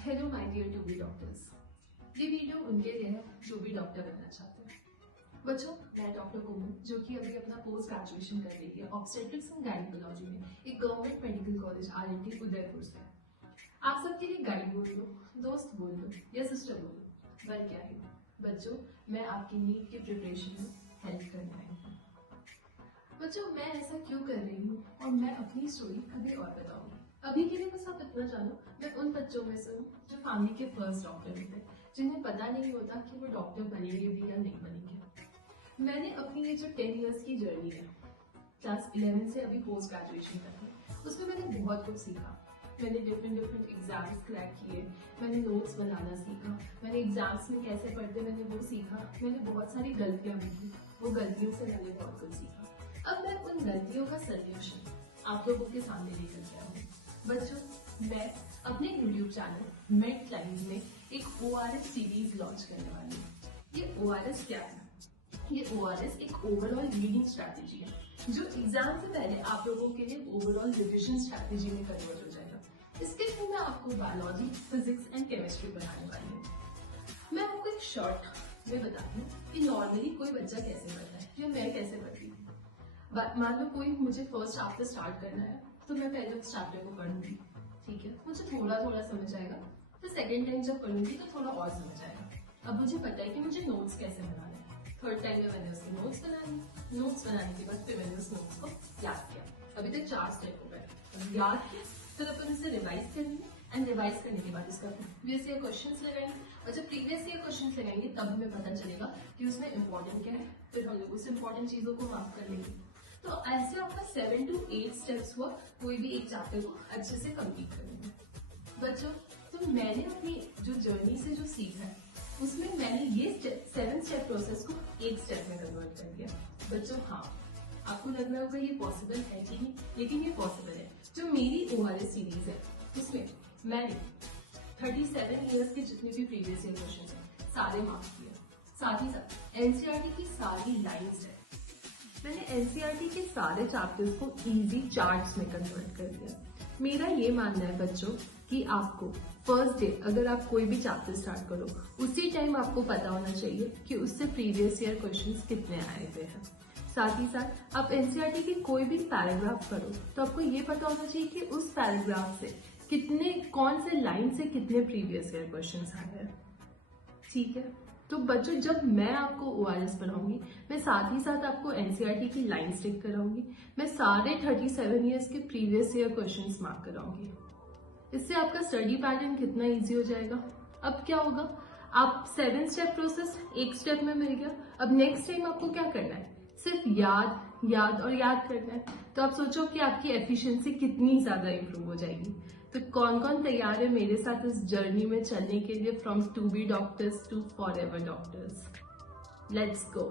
Hello my dear to be doctors. ये video उनके लिए है जो भी डॉक्टर बनना चाहते हैं। बच्चों, मैं डॉक्टर कोमल जो कि अभी अपना पोस्ट ग्रेजुएशन कर रही है ऑब्स्टेट्रिक्स एंड गायनेकोलॉजी में एक government medical college RNT Udaipur से। आप सबके लिए गाइड बोल लो, दोस्त बोल लो या सिस्टर बोल लो, पर क्या है बच्चों, मैं आपकी नीट की प्रिपरेशन में हेल्प करने आई हूँ। बच्चों, मैं ऐसा क्यों कर रही हूँ और मैं अपनी स्टोरी अभी और बताऊंगी। अभी के लिए बस आप इतना जानो, मैं उन बच्चों में से हूँ जो फैमिली के फर्स्ट डॉक्टर होते हैं, जिन्हें पता नहीं होता कि वो डॉक्टर बनेंगे भी या नहीं बनेंगे। मैंने अपनी ये जो 10 इयर्स की जर्नी है, क्लास 11 से अभी पोस्ट ग्रेजुएशन तक है, उसमें मैंने बहुत कुछ सीखा। मैंने डिफरेंट एग्जाम्स क्रैक किए, मैंने नोट्स बनाना सीखा, मैंने एग्जाम्स में कैसे पढ़ते मैंने वो सीखा, मैंने बहुत सारी गलतियां भी की, वो गलतियों से मैंने बहुत कुछ सीखा। अब मैं उन गलतियों का सोल्यूशन आप लोगों के सामने लेकर के आऊँ। बच्चों, मैं अपने YouTube चैनल मेड लाइव में एक ORS सीरीज लॉन्च करने वाली हूँ। ये ORS क्या है? ये ORS एक ओवरऑल रीडिंग स्ट्रैटेजी है जो एग्जाम से पहले आप लोगों के लिए ओवरऑल रिविजन स्ट्रैटेजी में कन्वर्ट हो जाएगा। इसके थ्रू मैं आपको बायोलॉजी, फिजिक्स एंड केमिस्ट्री पढ़ाने वाली हूँ। मैं आपको एक शॉर्ट में बताती हूँ कि नॉर्मली कोई बच्चा कैसे पढ़ता है या मैं कैसे पढ़ती हूँ। मान लो कोई मुझे फर्स्ट चैप्टर स्टार्ट करना है तो मैं पहले उस चैप्टर को पढ़ूंगी, ठीक है, मुझे थोड़ा थोड़ा समझ आएगा, फिर सेकेंड टाइम जब पढ़ूंगी तो थोड़ा और समझ आएगा। अब मुझे पता है कि मुझे नोट्स कैसे बनाने हैं। थर्ड टाइम में मैंने उसके नोट्स बनाने के बाद फिर मैंने उस नोट्स को याद किया। अभी तक 4 स्टेप हो गए। याद किया, फिर अपन उसे रिवाइज करेंगे एंड रिवाइज करने के बाद इसका प्रीवियस ईयर क्वेश्चंस लगाएंगे, और जब प्रीवियस ईयर क्वेश्चंस लगाएंगे तब हमें पता चलेगा कि उसमें इंपॉर्टेंट क्या है। फिर हम लोग उस इंपॉर्टेंट चीजों को मार्क कर लेंगे। तो ऐसे आपका 7 to 8 स्टेप्स हुआ कोई भी एक चैप्टर को अच्छे से कंप्लीट करेंगे। बच्चों, तो मैंने अपनी जो जर्नी से जो सीखा है उसमें मैंने ये 7 स्टेप प्रोसेस को एक स्टेप में कन्वर्ट कर दिया। बच्चों, हाँ, आपको लग रहा होगा ये पॉसिबल है कि नहीं, लेकिन ये पॉसिबल है। जो मेरी ORS सीरीज है उसमें मैंने 37 इयर्स के जितने भी प्रीवियस ईयर क्वेश्चन है सारे मार्क किए। साथ ही साथ NCERT की सारी लाइन्स है, मैंने NCERT के सारे चैप्टर्स को इजी चार्ट्स में कन्वर्ट कर दिया। मेरा ये मानना है बच्चों कि आपको फर्स्ट डे अगर आप कोई भी चैप्टर स्टार्ट करो उसी टाइम आपको पता होना चाहिए कि उससे प्रीवियस ईयर क्वेश्चंस कितने आए हुए हैं। साथ ही साथ आप NCERT की कोई भी पैराग्राफ करो तो आपको ये पता होना चाहिए कि उस पैराग्राफ से कौन से लाइन से कितने प्रीवियस ईयर क्वेश्चंस आए हैं, ठीक है। तो बच्चों, जब मैं आपको ORS पढ़ाऊंगी मैं साथ ही साथ आपको NCERT की लाइन स्टिक कराऊंगी, मैं सारे 37 इयर्स के प्रीवियस ईयर क्वेश्चंस मार्क कराऊंगी। इससे आपका स्टडी पैटर्न कितना इजी हो जाएगा। अब क्या होगा, आप 7 स्टेप प्रोसेस एक स्टेप में मिल गया। अब नेक्स्ट टाइम आपको क्या करना है, सिर्फ याद और याद करना है। तो आप सोचो कि आपकी एफिशिएंसी कितनी ज्यादा इंप्रूव हो जाएगी। तो कौन कौन तैयार है मेरे साथ इस जर्नी में चलने के लिए, from to be doctors to forever doctors? Let's go.